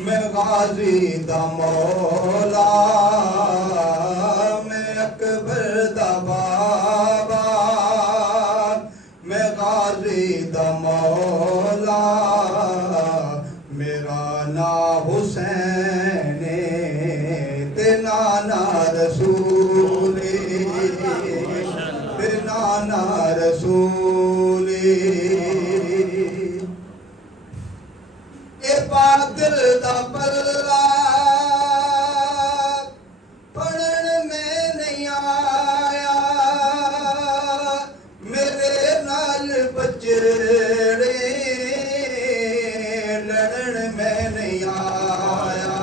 मैं गाजी दा मौला, मैं अकबर दा बाबा, मैं गाजी दा मौला, मेरा ना हुसैन ते नाना रसूले, ते नाना रसूले। पागल दा पल्ला पढ़न में नहीं आया, मेरे नाल बचड़े लड़न में नहीं आया।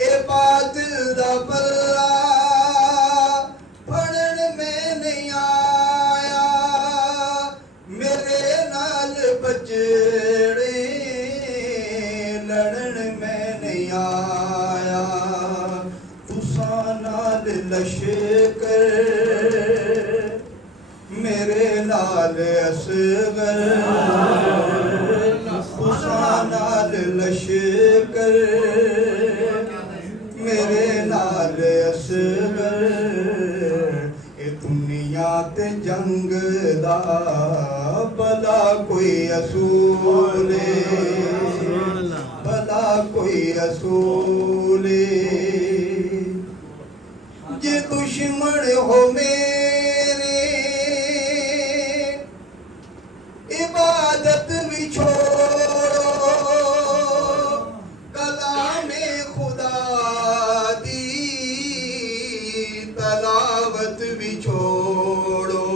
ए पागल दा पल्ला पढ़न में नहीं आया, मेरे नाल बचड़े लड़न में नहीं आया। तुसा नाल लश्कर मेरे नाल असगर, तुसा नाल लश्कर मेरे नाल असगर। ए दुनिया ते जंग दा भला कोई असूले, भला कोई असूले। जे दुश्मन हो मेरे इबादत भी छोड़ो, कलामे खुदा दी तलावत भी छोड़ो।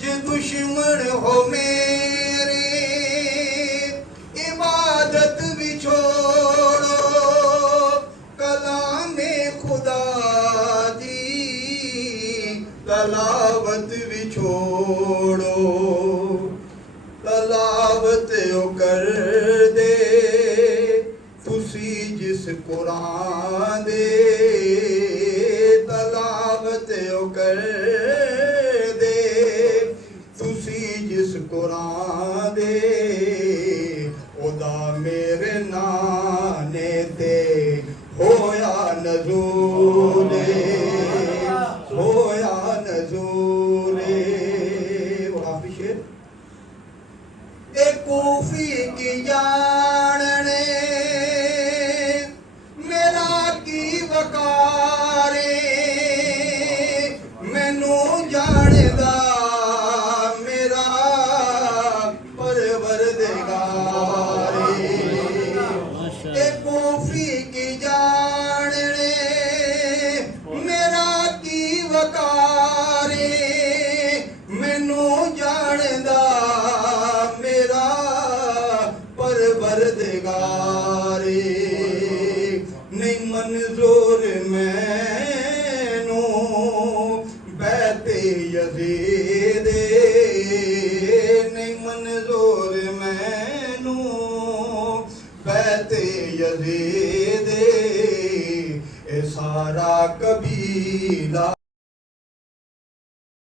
जे दुश्मन हो मेरे इबादत भी छोड़ो, कलामे खुदा दी तलावत भी छोड़ो। तलावत ओ कर दे तुसी जिस कुरान दे, तलावत ओ कर दे तुसी जिस कुरान दे। ओदा मेरे नाने ते होया नज़ूले, होया नज़ूले। ए कूफी की जानने मेरा की वकारे, मैनू जानदा मेरा परवरदिगारे। ए कूफी की जानने मेरा की वकारे, मैनू जानदा मेरा परवरदिगारे। नहीं मंजूर मैनू बैते यज़ीद, नहीं मंजूर मैनू बैते यज़ीद। ए सारा कबीला